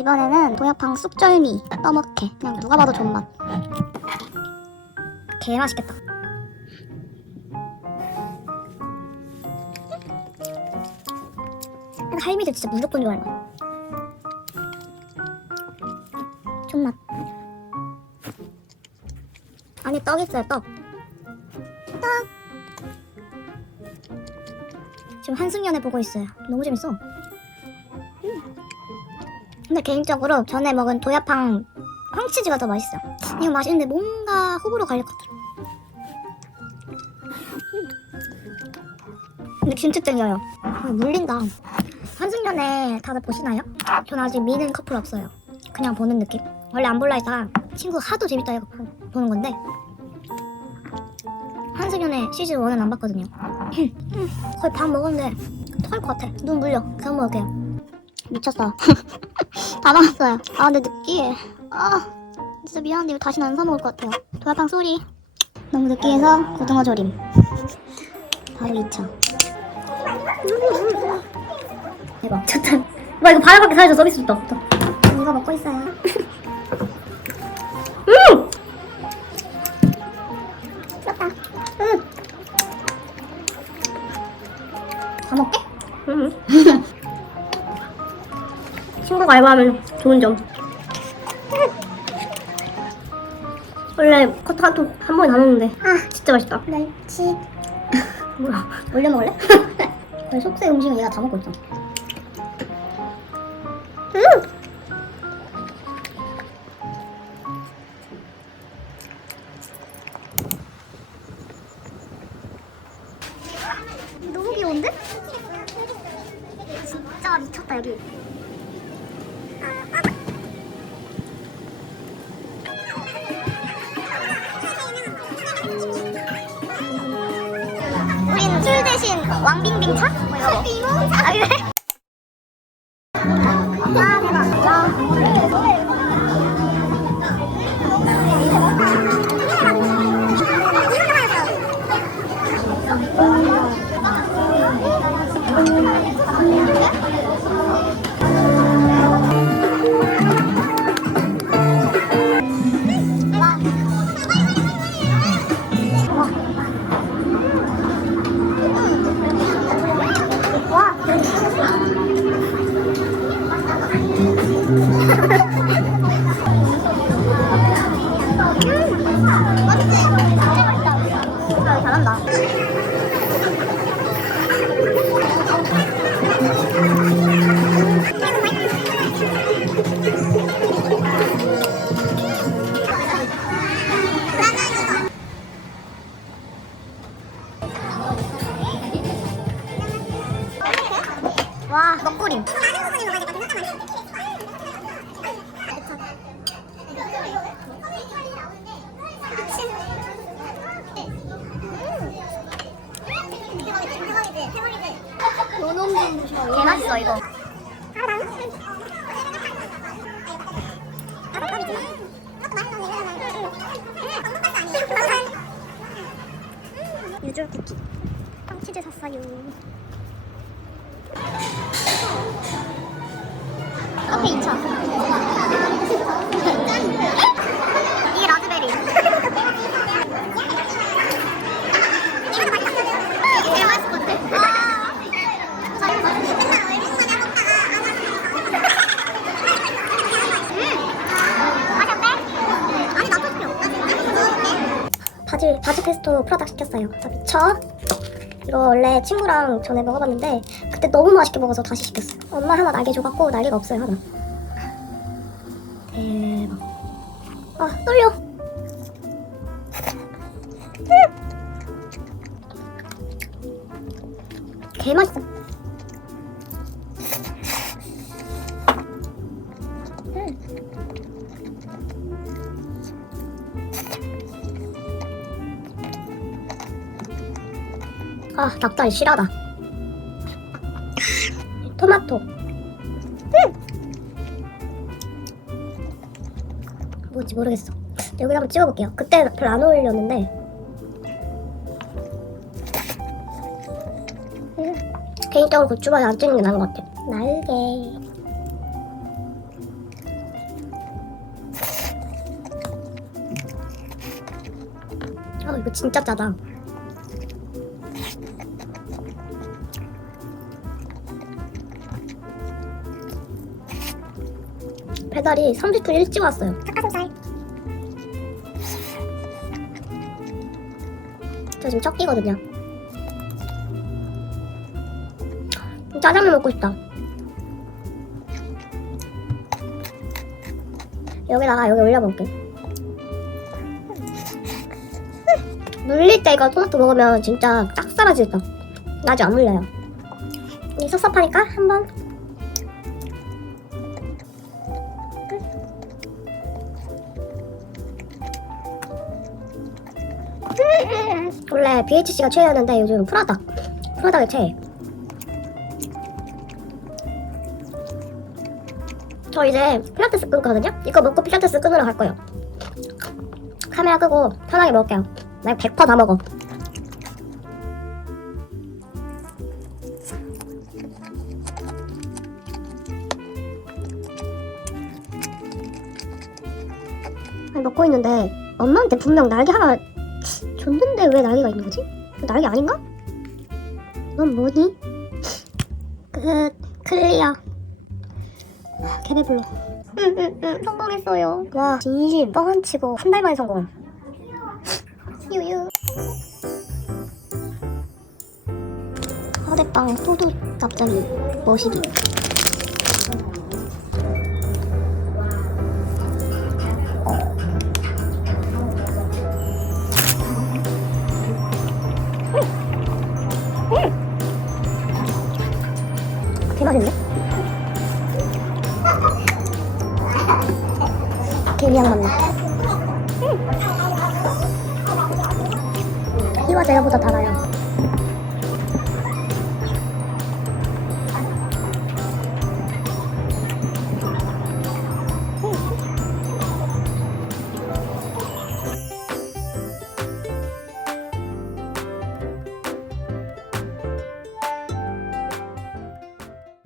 이번에는 도야팡 쑥절미 떠먹게. 그냥 누가 봐도 존맛. 개 맛있겠다. 할미들 진짜 무조건 좋아할 맛. 존맛. 안에 떡 있어요 떡. 떡. 지금 한승연애 보고 있어요. 너무 재밌어 근데 개인적으로 전에 먹은 도야팡 황치즈가 더 맛있어. 이거 맛있는데 뭔가 호불호 갈릴 것 같아. 근데 진짜 땡겨요. 아, 물린다. 한승연애 다들 보시나요? 전 아직 미는 커플 없어요. 그냥 보는 느낌. 원래 안 볼라 했다가 친구가 하도 재밌다 보- 보는 건데 한승연애 시즌 1은 안 봤거든요. 거의 밥 먹었는데 토할 것 같아. 눈 물려. 그만 먹을게요. 미쳤어. 다 나왔어요. 아 근데 느끼해. 아 진짜 미안한데 이거 다시는 안 사 먹을 것 같아요. 도야팡 소리. 너무 느끼해서 고등어 조림. 바로 2차. 대박. 좋다. 와 이거 바로밖에 사야죠 서비스 좋다. 이거 먹고 있어요. 음! 음. 다 먹게? 음. 친구가 알바하면 좋은 점. 원래 커터 한통 한 번에 다 넣는데 아 진짜 맛있다. 멸치. 뭐야? 올려 먹을래? 거의 속세 음식은 얘가 다 먹고 있어. 음! 너무 귀여운데? 진짜 미쳤다 여기. 대신 왕빙빙 차? 뭐 이거. 비몽차. 아 그래? 이거. 유줄 쿠키. 빵치즈 샀어요. 커피 2차. 이게 라즈베리. 이거 맛있어. 이게 제일 맛있을 것 같아. 바질 바질 페스토 프라닭 시켰어요. 아 미쳐. 이거 원래 친구랑 전에 먹어봤는데 그때 너무 맛있게 먹어서 다시 시켰어요. 엄마 하나 날개 줘갖고 날개가 없어요 하나. 대박. 아 떨려. 개 맛있어. 아 닭다리 실하다. 토마토. 음! 뭐지 모르겠어. 여기다 한번 찍어볼게요. 그때 별로 안 어울렸는데. 음, 개인적으로 고추만 안 찍는 게 나은 것 같아. 날개. 아 이거 진짜 짜다. 배달이 30분 일찍 왔어요. 닭가슴살. 저 지금 첫 끼거든요. 짜장면 먹고 싶다. 여기다가 여기 올려볼게. 물릴 때 이거 토마토 먹으면 진짜 짝사라지겠다. 나 아직 안 물려요. 이 섭섭하니까 한번. 원래 BHC가 최애였는데 요즘 프라다. 프라다가 최애. 저 이제 필라테스 끊거든요? 이거 먹고 필라테스 끊으러 갈 거예요. 카메라 끄고 편하게 먹을게요. 나 100%다 먹어. 아니, 먹고 있는데 엄마한테 분명 날개 하나 줬는데 왜 날개가 있는 거지? 날개 아닌가? 넌 뭐니? 끝 클리어 개배불러 응응응 성공했어요 와 진심 뻥안 치고 한 달 만에 성공 유유. 허대빵 소두 납작이 머시기 대박인데? 개미향 맛나 제가보다 달아요